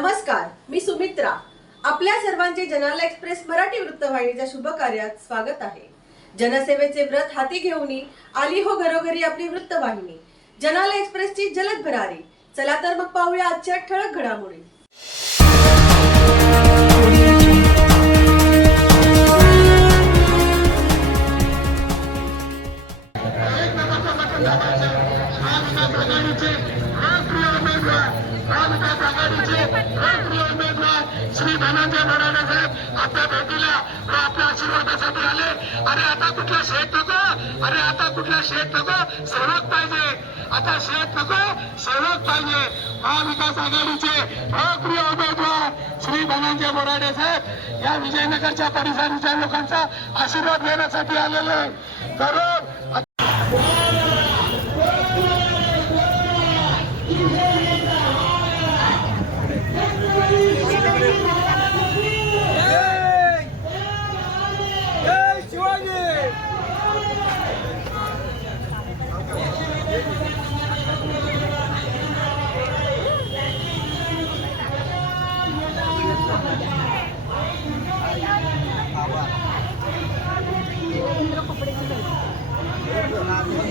नमस्कार मी सुमित्रा. आपल्या सर्वांचे जनाला एक्सप्रेस मराठी वृत्तवाहिनीच्या शुभ कार्यात स्वागत आहे. जनसेवेचे व्रत हाती घेऊन आली हो घरोघरी आपली वृत्तवाहिनी. जनाला एक्सप्रेसची जलद भरारी. चला तर मग पाहूया आजच्या ठळक घडामोडी. श्री धनंजय मोराडे साहेब आपल्या भेटीला व आपल्या आशीर्वादासाठी आले अरे आता कुठला शेत नको अरे आता कुठला शेत नको सेवक पाहिजे आता शेत नको सेवक पाहिजे महाविकास आघाडीचे अप्रिय उमेदवार श्री धनंजय साहेब या विजयनगरच्या परिसराच्या लोकांचा आशीर्वाद घेण्यासाठी आलेले आहे.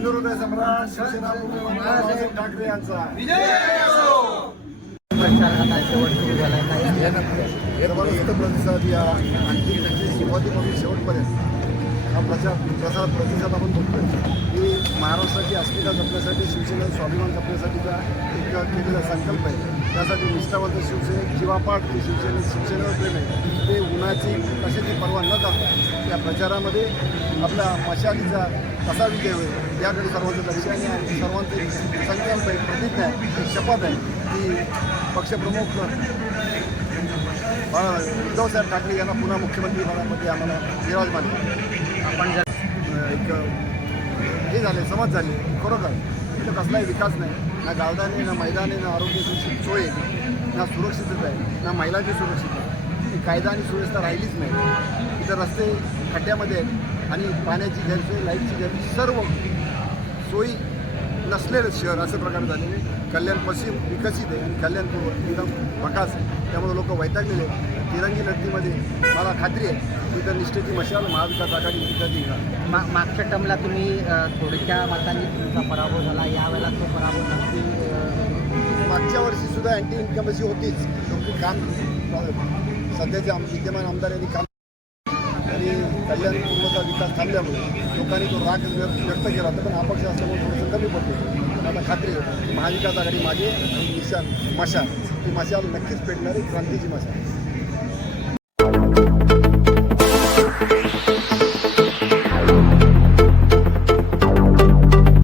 हिंदू हृदय सम्राट शिवसेना ठाकरे यांचा. प्रतिसाद या अंतिम सुरुवातीपासून शेवटपर्यंत. हा प्रचार प्रसार प्रतिसाद आपण बघतोय. की महाराष्ट्राची अस्मिता जपण्यासाठी शिवसेना स्वाभिमान जपण्यासाठीचा एक केलेला संकल्प आहे त्यासाठी निष्ठावंत शिवसेनेत जीवापाठ शिवसेने शिवसेनेवर प्रेम आहे. ते उन्हाची कशाची पर्वा न करता त्या प्रचारामध्ये आपला मशालीचा कसा विजय होईल याकडे सर्वांचं लक्ष आहे आणि सर्वांचे संकल्प आहे प्रतिज्ञा आहे शपथ आहे की पक्षप्रमुख उद्धवसाहेब ठाकरे यांना पुन्हा मुख्यमंत्री पदामध्ये आम्हाला विराजमान आपण ज्या एक हे झाले समज झाले खरोखर. इथं कसलाही विकास नाही. ना गावदाने ना मैदाने ना आरोग्याची सोय ना सुरक्षितच आहे ना महिलांची सुरक्षित आहे. कायदा आणि सुव्यवस्था राहिलीच नाही. इथं रस्ते खड्ड्यामध्ये आहेत आणि पाण्याची गैरसोय लाईटची गैरसोय सर्व सोयी नसलेलं शहर असे प्रकार झालेले कल्याण पश्चिम विकसित आहे कल्याण पूर्व एकदम भकास आहे. त्यामुळे लोक वैतागलेले. तिरंगी लढतीमध्ये मला खात्री आहे तर निष्ठेची मशाल महाविकास आघाडी तिथं जिंकणार मा- मागच्या टर्मला तुम्ही थोड्याशा मतांनी तुमचा पराभव झाला. यावेळेला तो पराभव नक्की मागच्या वर्षी सुद्धा अँटी इन्कमसी होतीच. लोक काम सध्याचे आम विद्यमान आमदार यांनी काम आणि कल्याण विकास थांबल्यामुळे लोकांनी तो राग व्यक्त केला होता पण अपक्ष असल्यामुळे थोडंसं कमी पडतो पण आता खात्री महाविकास आघाडी मागे मिशा निशान मशाल ती मशाल नक्कीच पेटणारी क्रांतीची मशाल.